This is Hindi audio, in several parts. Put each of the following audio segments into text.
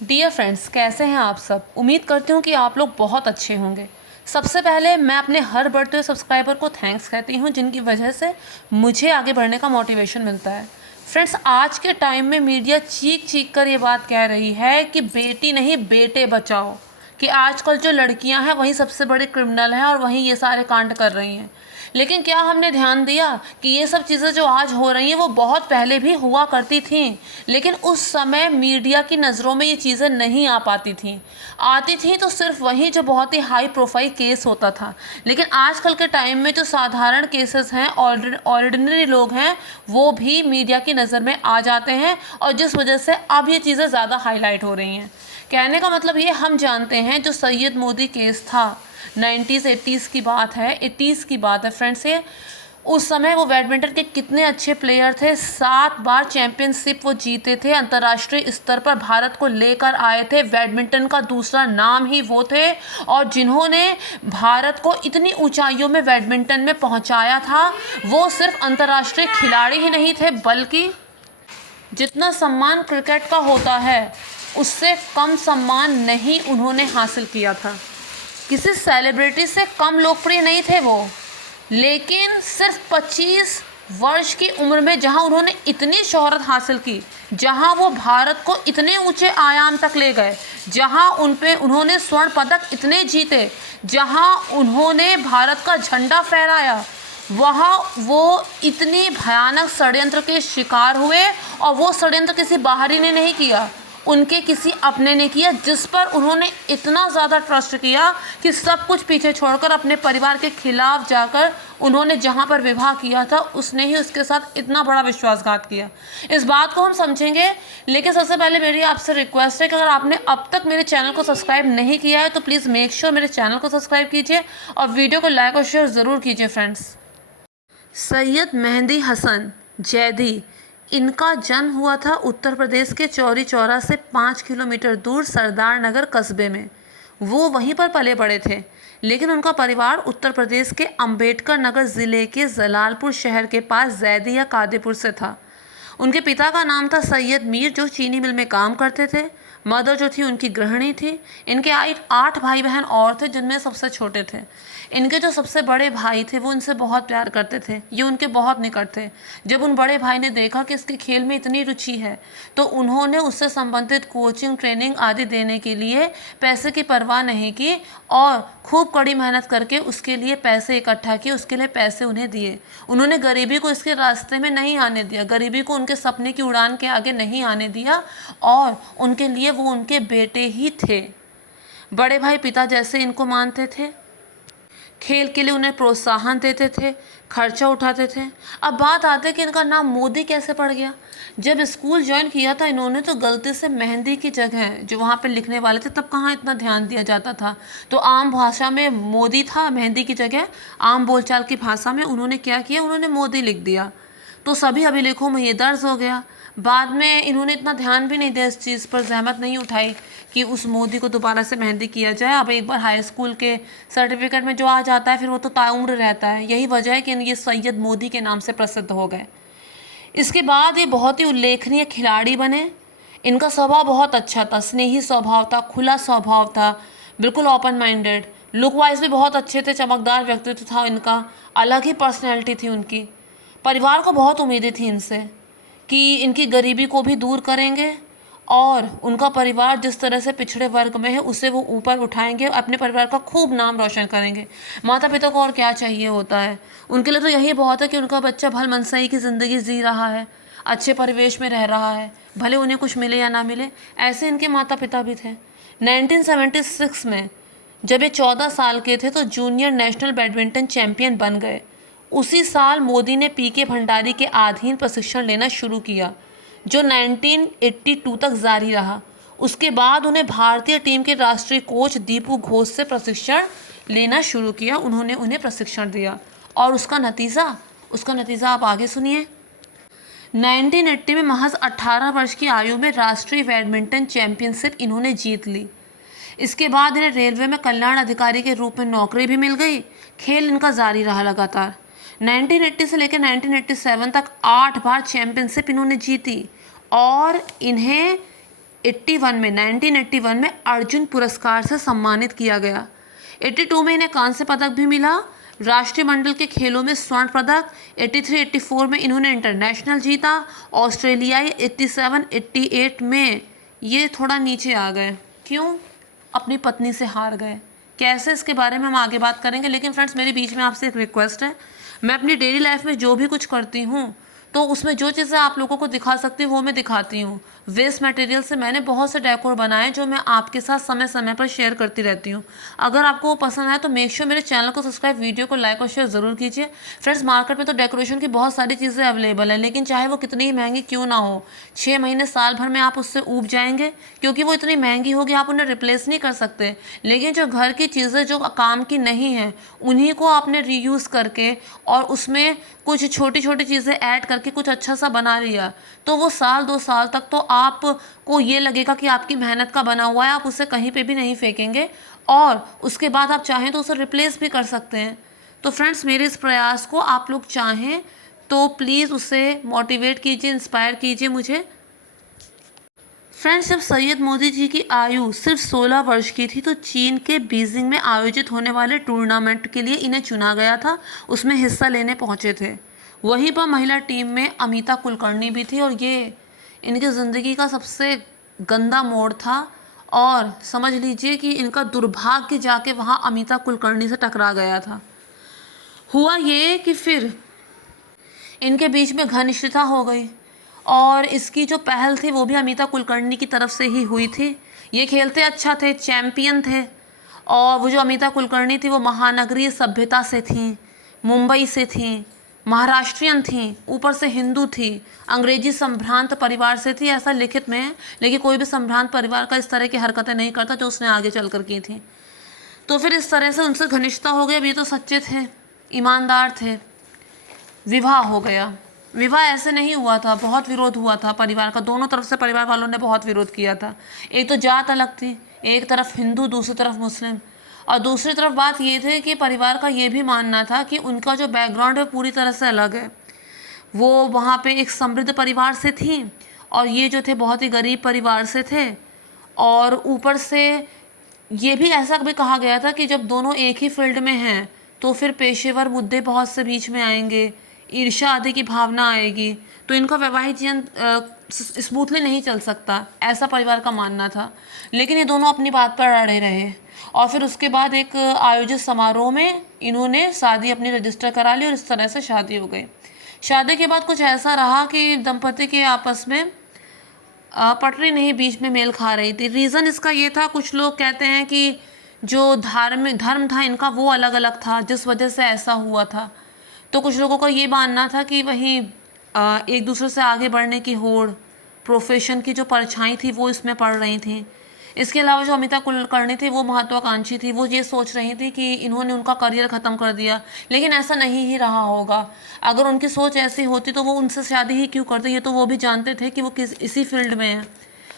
डियर फ्रेंड्स, कैसे हैं आप सब। उम्मीद करती हूँ कि आप लोग बहुत अच्छे होंगे। सबसे पहले मैं अपने हर बढ़ते सब्सक्राइबर को थैंक्स कहती हूँ, जिनकी वजह से मुझे आगे बढ़ने का मोटिवेशन मिलता है। फ्रेंड्स, आज के टाइम में मीडिया चीख चीख कर ये बात कह रही है कि बेटी नहीं बेटे बचाओ, कि आजकल जो लड़कियां हैं वही सबसे बड़े क्रिमिनल हैं और वही ये सारे कांड कर रही हैं। लेकिन क्या हमने ध्यान दिया कि ये सब चीज़ें जो आज हो रही हैं वो बहुत पहले भी हुआ करती थीं, लेकिन उस समय मीडिया की नज़रों में ये चीज़ें नहीं आ पाती थीं। आती थी तो सिर्फ वही जो बहुत ही हाई प्रोफाइल केस होता था। लेकिन आजकल के टाइम में जो साधारण केसेस हैं, ऑर्डिनरी लोग हैं, वो भी मीडिया की नज़र में आ जाते हैं और जिस वजह से अब ये चीज़ें ज़्यादा हाईलाइट हो रही हैं। कहने का मतलब ये, हम जानते हैं जो सैयद मोदी केस था 90s 80s की बात है, 80s की बात है फ्रेंड्स। ये उस समय वो बैडमिंटन के कितने अच्छे प्लेयर थे। 7 बार चैंपियनशिप वो जीते थे, अंतर्राष्ट्रीय स्तर पर भारत को लेकर आए थे। बैडमिंटन का दूसरा नाम ही वो थे और जिन्होंने भारत को इतनी ऊंचाइयों में बैडमिंटन में पहुंचाया था। वो सिर्फ अंतर्राष्ट्रीय खिलाड़ी ही नहीं थे, बल्कि जितना सम्मान क्रिकेट का होता है उससे कम सम्मान नहीं उन्होंने हासिल किया था। किसी सेलिब्रिटी से कम लोकप्रिय नहीं थे वो, लेकिन सिर्फ 25 वर्ष की उम्र में जहां उन्होंने इतनी शोहरत हासिल की, जहां वो भारत को इतने ऊंचे आयाम तक ले गए, जहां उन्होंने स्वर्ण पदक इतने जीते, जहां उन्होंने भारत का झंडा फहराया, वहाँ वो इतनी भयानक षड्यंत्र के शिकार हुए। और वो षड्यंत्र किसी बाहरी ने नहीं किया, उनके किसी अपने ने किया, जिस पर उन्होंने इतना ज़्यादा ट्रस्ट किया कि सब कुछ पीछे छोड़कर अपने परिवार के खिलाफ जाकर उन्होंने जहाँ पर विवाह किया था उसने ही उसके साथ इतना बड़ा विश्वासघात किया। इस बात को हम समझेंगे, लेकिन सबसे पहले मेरी आपसे रिक्वेस्ट है कि अगर आपने अब तक मेरे चैनल को सब्सक्राइब नहीं किया है तो प्लीज़ मेक श्योर मेरे चैनल को सब्सक्राइब कीजिए और वीडियो को लाइक और शेयर ज़रूर कीजिए फ्रेंड्स। सैयद मेहंदी हसन जैदी, इनका जन्म हुआ था उत्तर प्रदेश के चौरी चौरा से 5 किलोमीटर दूर सरदार नगर कस्बे में। वो वहीं पर पले बड़े थे, लेकिन उनका परिवार उत्तर प्रदेश के अंबेडकर नगर ज़िले के जलालपुर शहर के पास जैदी या कादीपुर से था। उनके पिता का नाम था सैयद मीर, जो चीनी मिल में काम करते थे। मदर जो थी उनकी गृहिणी थी। इनके 8 भाई बहन और थे, जिनमें सबसे छोटे थे। इनके जो सबसे बड़े भाई थे वो इनसे बहुत प्यार करते थे, ये उनके बहुत निकट थे। जब उन बड़े भाई ने देखा कि इसके खेल में इतनी रुचि है तो उन्होंने उससे संबंधित कोचिंग ट्रेनिंग आदि देने के लिए पैसे की परवाह नहीं की और खूब कड़ी मेहनत करके उसके लिए पैसे इकट्ठा किए, उसके लिए पैसे उन्हें दिए। उन्होंने गरीबी को इसके रास्ते में नहीं आने दिया, गरीबी को उनके सपने की उड़ान के आगे नहीं आने दिया और उनके लिए वो उनके बेटे ही थे। बड़े भाई पिता जैसे इनको मानते थे, खेल के लिए उन्हें प्रोत्साहन देते थे, खर्चा उठाते थे। अब बात आती है कि इनका नाम मोदी कैसे पड़ गया। जब स्कूल ज्वाइन किया था इन्होंने तो गलती से मेहंदी की जगह जो वहाँ पे लिखने वाले थे, तब कहाँ इतना ध्यान दिया जाता था, तो आम भाषा में मोदी था, मेहंदी की जगह आम बोलचाल की भाषा में उन्होंने क्या किया, उन्होंने मोदी लिख दिया। तो सभी अभिलेखों में ये दर्ज हो गया। बाद में इन्होंने इतना ध्यान भी नहीं दिया, इस चीज़ पर जहमत नहीं उठाई कि उस मोदी को दोबारा से मेहंदी किया जाए। अब एक बार हाई स्कूल के सर्टिफिकेट में जो आ जाता है फिर वो तो ताउम्र रहता है। यही वजह है कि ये सैयद मोदी के नाम से प्रसिद्ध हो गए। इसके बाद ये बहुत ही उल्लेखनीय खिलाड़ी बने। इनका स्वभाव बहुत अच्छा था, स्नेही स्वभाव था, खुला स्वभाव था, बिल्कुल ओपन माइंडेड। लुक वाइज भी बहुत अच्छे थे, चमकदार व्यक्तित्व था इनका, अलग ही पर्सनैलिटी थी उनकी। परिवार को बहुत उम्मीदें थी इनसे कि इनकी गरीबी को भी दूर करेंगे और उनका परिवार जिस तरह से पिछड़े वर्ग में है उसे वो ऊपर उठाएंगे, अपने परिवार का खूब नाम रोशन करेंगे। माता पिता को और क्या चाहिए होता है, उनके लिए तो यही बहुत है कि उनका बच्चा भल मनसाई की ज़िंदगी जी रहा है, अच्छे परिवेश में रह रहा है, भले उन्हें कुछ मिले या ना मिले। ऐसे इनके माता पिता भी थे। 1976 में जब ये 14 साल के थे तो जूनियर नेशनल बैडमिंटन चैम्पियन बन गए। उसी साल मोदी ने पीके भंडारी के अधीन प्रशिक्षण लेना शुरू किया, जो 1982 तक जारी रहा। उसके बाद उन्हें भारतीय टीम के राष्ट्रीय कोच दीपू घोष से प्रशिक्षण लेना शुरू किया। उन्होंने उन्हें प्रशिक्षण दिया और उसका नतीजा आप आगे सुनिए। 1980 में महज 18 वर्ष की आयु में राष्ट्रीय बैडमिंटन चैंपियनशिप इन्होंने जीत ली। इसके बाद इन्हें रेलवे में कल्याण अधिकारी के रूप में नौकरी भी मिल गई। खेल इनका जारी रहा लगातार। 1980 से लेकर 1987 तक 8 बार चैंपियनशिप इन्होंने जीती और इन्हें 1981 में अर्जुन पुरस्कार से सम्मानित किया गया। 82 में इन्हें कांस्य पदक भी मिला, राष्ट्रीय मंडल के खेलों में स्वर्ण पदक। 83-84 में इन्होंने इंटरनेशनल जीता। ऑस्ट्रेलियाई 87-88 में ये थोड़ा नीचे आ गए। क्यों? अपनी पत्नी से हार गए। कैसे, इसके बारे में हम आगे बात करेंगे। लेकिन फ्रेंड्स, मेरे बीच में आपसे एक रिक्वेस्ट है, मैं अपनी डेली लाइफ में जो भी कुछ करती हूँ तो उसमें जो चीज़ें आप लोगों को दिखा सकती हूँ वो मैं दिखाती हूँ। वेस्ट मटेरियल से मैंने बहुत से डेकोर बनाए जो मैं आपके साथ समय समय पर शेयर करती रहती हूँ। अगर आपको वो पसंद आए तो मेक श्योर मेरे चैनल को सब्सक्राइब, वीडियो को लाइक और शेयर ज़रूर कीजिए। फ्रेंड्स, मार्केट में तो डेकोरेशन की बहुत सारी चीज़ें अवेलेबल है, लेकिन चाहे वो कितनी ही महंगी क्यों ना हो, 6 महीने साल भर में आप उससे ऊब जाएंगे, क्योंकि वो इतनी महंगी होगी आप उन्हें रिप्लेस नहीं कर सकते। लेकिन जो घर की चीज़ें जो काम की नहीं हैं उन्हीं को आपने रीयूज़ करके और उसमें कुछ छोटी छोटी चीज़ें ऐड करके कुछ अच्छा सा बना लिया तो वो साल 2 साल तक तो आपको ये लगेगा कि आपकी मेहनत का बना हुआ है, आप उसे कहीं पे भी नहीं फेंकेंगे और उसके बाद आप चाहें तो उसे रिप्लेस भी कर सकते हैं। तो फ्रेंड्स, मेरे इस प्रयास को आप लोग चाहें तो प्लीज़ उसे मोटिवेट कीजिए, इंस्पायर कीजिए मुझे। फ्रेंड्स, जब सैयद मोदी जी की आयु सिर्फ 16 वर्ष की थी तो चीन के बीजिंग में आयोजित होने वाले टूर्नामेंट के लिए इन्हें चुना गया था, उसमें हिस्सा लेने पहुंचे थे। वहीं पर महिला टीम में अमिता कुलकर्णी भी थी और ये इनकी ज़िंदगी का सबसे गंदा मोड़ था और समझ लीजिए कि इनका दुर्भाग्य जाके वहाँ अमिता कुलकर्णी से टकरा गया था। हुआ ये कि फिर इनके बीच में घनिष्ठता हो गई और इसकी जो पहल थी वो भी अमिता कुलकर्णी की तरफ से ही हुई थी। ये खेलते अच्छा थे, चैम्पियन थे और वो जो अमिता कुलकर्णी थी वो महानगरीय सभ्यता से थी, मुंबई से थी, महाराष्ट्रियन थी, ऊपर से हिंदू थी, अंग्रेजी संभ्रांत परिवार से थी, ऐसा लिखित में है। लेकिन कोई भी संभ्रांत परिवार का इस तरह की हरकतें नहीं करता जो उसने आगे चल कर की थी। तो फिर इस तरह से उनसे घनिष्ठता हो गई। अब ये तो सच्चे थे, ईमानदार थे। विवाह हो गया। विवाह ऐसे नहीं हुआ था, बहुत विरोध हुआ था परिवार का, दोनों तरफ से परिवार वालों ने बहुत विरोध किया था। एक तो जात अलग थी, एक तरफ हिंदू, दूसरी तरफ मुस्लिम, और दूसरी तरफ बात ये थी कि परिवार का ये भी मानना था कि उनका जो बैकग्राउंड है पूरी तरह से अलग है। वो वहाँ पे एक समृद्ध परिवार से थी और ये जो थे बहुत ही गरीब परिवार से थे। और ऊपर से ये भी ऐसा भी कहा गया था कि जब दोनों एक ही फील्ड में हैं तो फिर पेशेवर मुद्दे बहुत से बीच में आएंगे, ईर्ष्या आदि की भावना आएगी, तो इनका वैवाहिक जीवन स्मूथली नहीं चल सकता, ऐसा परिवार का मानना था। लेकिन ये दोनों अपनी बात पर अड़े रहे और फिर उसके बाद एक आयोजित समारोह में इन्होंने शादी अपनी रजिस्टर करा ली और इस तरह से शादी हो गई। शादी के बाद कुछ ऐसा रहा कि दंपति के आपस में पटरी नहीं, बीच में मेल खा रही थी। रीज़न इसका ये था, कुछ लोग कहते हैं कि जो धर्म था इनका वो अलग अलग था जिस वजह से ऐसा हुआ था। तो कुछ लोगों का ये मानना था कि वहीं एक दूसरे से आगे बढ़ने की होड़, प्रोफेशन की जो परछाई थी वो इसमें पड़ रही थी। इसके अलावा जो अमिता कुलकर्णी थी वो महत्वाकांक्षी थी, वो ये सोच रही थी कि इन्होंने उनका करियर ख़त्म कर दिया, लेकिन ऐसा नहीं ही रहा होगा। अगर उनकी सोच ऐसी होती तो वो उनसे शादी ही क्यों करते, ये तो वो भी जानते थे कि वो इसी फील्ड में है।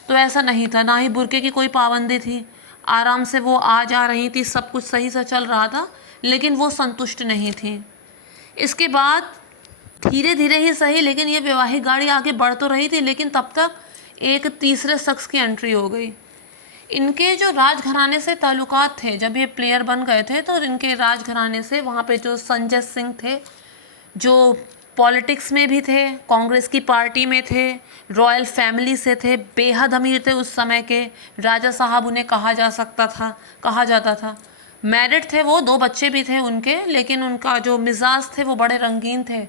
तो ऐसा नहीं था, ना ही बुर्के की कोई पाबंदी थी, आराम से वो आ जा रही थी, सब कुछ सही से चल रहा था, लेकिन वो संतुष्ट नहीं थी। इसके बाद धीरे धीरे ही सही, लेकिन ये वैवाहिक गाड़ी आगे बढ़ तो रही थी, लेकिन तब तक एक तीसरे शख्स की एंट्री हो गई। इनके जो राजघराने से ताल्लुकात थे, जब ये प्लेयर बन गए थे तो इनके राजघराने से वहाँ पे जो संजय सिंह थे, जो पॉलिटिक्स में भी थे, कांग्रेस की पार्टी में थे, रॉयल फैमिली से थे, बेहद अमीर थे उस समय के, राजा साहब उन्हें कहा जाता था। मैरिड थे वो, 2 बच्चे भी थे उनके, लेकिन उनका जो मिजाज थे वो बड़े रंगीन थे।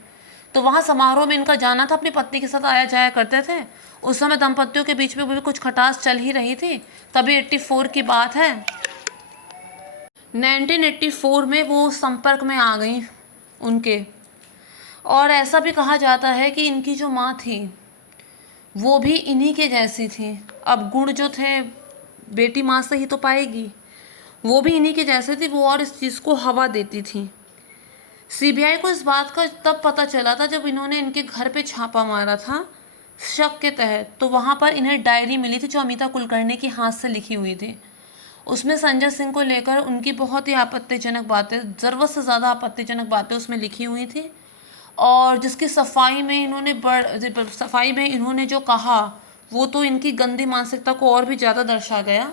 तो वहाँ समारोह में इनका जाना था, अपनी पत्नी के साथ आया जाया करते थे। उस समय दंपतियों के बीच में भी कुछ खटास चल ही रही थी। तभी 84 की बात है, 1984 में वो संपर्क में आ गई उनके। और ऐसा भी कहा जाता है कि इनकी जो माँ थी वो भी इन्हीं के जैसी थी। अब गुण जो थे बेटी माँ से ही तो पाएगी, वो भी इन्हीं के जैसे थी वो, और इस चीज़ को हवा देती थी। सीबीआई को इस बात का तब पता चला था जब इन्होंने इनके घर पे छापा मारा था शक के तहत। तो वहाँ पर इन्हें डायरी मिली थी जो अमिता कुलकर्णी के हाथ से लिखी हुई थी। उसमें संजय सिंह को लेकर उनकी बहुत ही आपत्तिजनक बातें, ज़रूरत से ज़्यादा आपत्तिजनक बातें उसमें लिखी हुई थी। और जिसकी सफाई में इन्होंने जो कहा वो तो इनकी गंदी मानसिकता को और भी ज़्यादा दर्शा गया।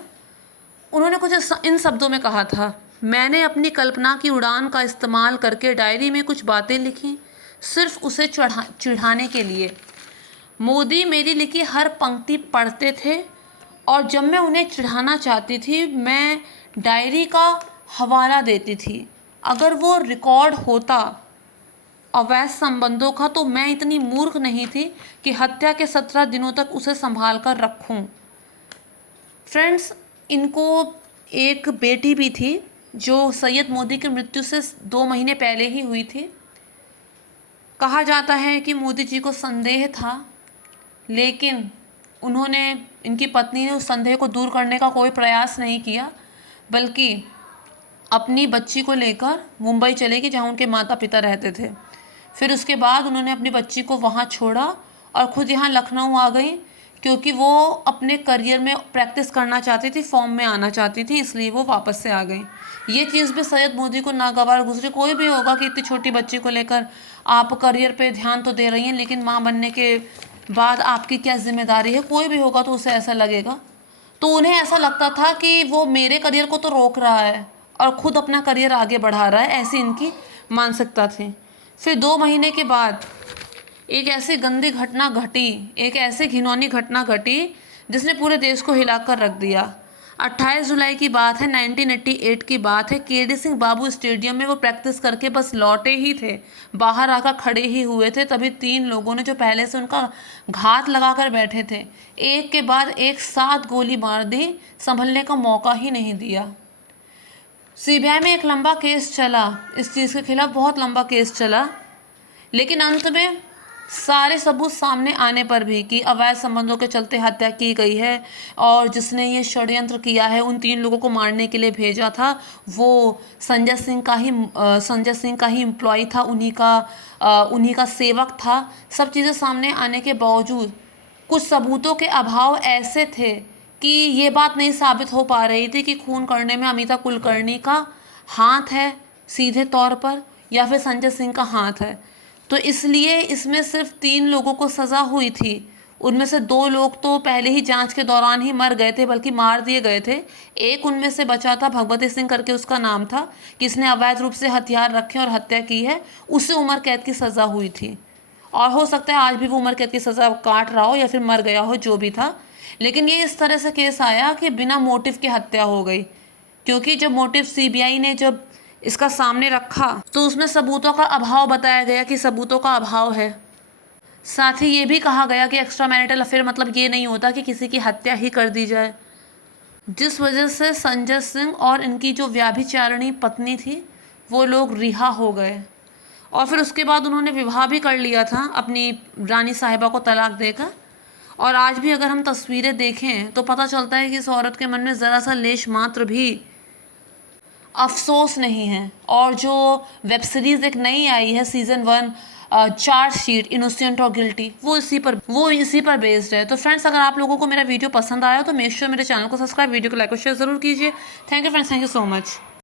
उन्होंने कुछ इन शब्दों में कहा था, मैंने अपनी कल्पना की उड़ान का इस्तेमाल करके डायरी में कुछ बातें लिखी, सिर्फ उसे चिढ़ाने के लिए। मोदी मेरी लिखी हर पंक्ति पढ़ते थे और जब मैं उन्हें चिढ़ाना चाहती थी मैं डायरी का हवाला देती थी। अगर वो रिकॉर्ड होता अवैध संबंधों का तो मैं इतनी मूर्ख नहीं थी कि हत्या के 17 दिनों तक उसे संभाल कर रखूं। फ्रेंड्स, इनको एक बेटी भी थी जो सैयद मोदी की मृत्यु से 2 महीने पहले ही हुई थी। कहा जाता है कि मोदी जी को संदेह था, लेकिन इनकी पत्नी ने उस संदेह को दूर करने का कोई प्रयास नहीं किया, बल्कि अपनी बच्ची को लेकर मुंबई चले गई जहाँ उनके माता पिता रहते थे। फिर उसके बाद उन्होंने अपनी बच्ची को वहाँ छोड़ा और ख़ुद यहाँ लखनऊ आ गई, क्योंकि वो अपने करियर में प्रैक्टिस करना चाहती थी, फॉर्म में आना चाहती थी, इसलिए वो वापस से आ गई। ये चीज़ भी सैयद मोदी को नागवार गुजरी। कोई भी होगा कि इतनी छोटी बच्ची को लेकर आप करियर पे ध्यान तो दे रही हैं, लेकिन माँ बनने के बाद आपकी क्या जिम्मेदारी है, कोई भी होगा तो उसे ऐसा लगेगा। तो उन्हें ऐसा लगता था कि वो मेरे करियर को तो रोक रहा है और ख़ुद अपना करियर आगे बढ़ा रहा है, ऐसी इनकी मानसिकता थी। फिर 2 महीने के बाद एक ऐसी गंदी घटना घटी, एक ऐसी घिनौनी घटना घटी जिसने पूरे देश को हिलाकर रख दिया। 28 जुलाई की बात है, 1988 की बात है। केडी सिंह बाबू स्टेडियम में वो प्रैक्टिस करके बस लौटे ही थे, बाहर आकर खड़े ही हुए थे, तभी 3 लोगों ने जो पहले से उनका घात लगाकर बैठे थे, एक के बाद एक 7 गोली मार दी, संभलने का मौका ही नहीं दिया। सीबीआई में एक लंबा केस चला, इस चीज़ के खिलाफ बहुत लंबा केस चला, लेकिन अंत में सारे सबूत सामने आने पर भी कि अवैध संबंधों के चलते हत्या की गई है और जिसने ये षड्यंत्र किया है, उन 3 लोगों को मारने के लिए भेजा था, वो संजय सिंह का ही एम्प्लॉय था, उन्हीं का सेवक था। सब चीज़ें सामने आने के बावजूद कुछ सबूतों के अभाव ऐसे थे कि ये बात नहीं साबित हो पा रही थी कि खून करने में अमिता कुलकर्णी का हाथ है सीधे तौर पर या फिर संजय सिंह का हाथ है। तो इसलिए इसमें सिर्फ 3 लोगों को सज़ा हुई थी। उनमें से 2 लोग तो पहले ही जांच के दौरान ही मर गए थे, बल्कि मार दिए गए थे। एक उनमें से बचा था, भगवती सिंह करके उसका नाम था, किसने अवैध रूप से हथियार रखे और हत्या की है, उसे उम्र कैद की सज़ा हुई थी। और हो सकता है आज भी वो उम्र कैद की सज़ा काट रहा हो या फिर मर गया हो, जो भी था। लेकिन ये इस तरह से केस आया कि बिना मोटिव के हत्या हो गई, क्योंकि जब मोटिव सीबीआई ने जब इसका सामने रखा तो उसमें सबूतों का अभाव बताया गया कि सबूतों का अभाव है। साथ ही ये भी कहा गया कि एक्स्ट्रा मैरिटल अफेयर मतलब ये नहीं होता कि किसी की हत्या ही कर दी जाए, जिस वजह से संजय सिंह और इनकी जो व्याभिचारिणी पत्नी थी वो लोग रिहा हो गए। और फिर उसके बाद उन्होंने विवाह भी कर लिया था अपनी रानी साहिबा को तलाक देकर। और आज भी अगर हम तस्वीरें देखें तो पता चलता है कि इस औरत के मन में ज़रा सा लेश मात्र भी अफसोस नहीं है। और जो वेब सीरीज़ एक नई आई है सीज़न 1 चार्जशीट इनोसेंट और गिल्टी, वो इसी पर बेस्ड है। तो फ्रेंड्स, अगर आप लोगों को मेरा वीडियो पसंद आया तो मेक श्योर मेरे चैनल को सब्सक्राइब, वीडियो को लाइक और शेयर ज़रूर कीजिए। Thank you friends, thank you so much.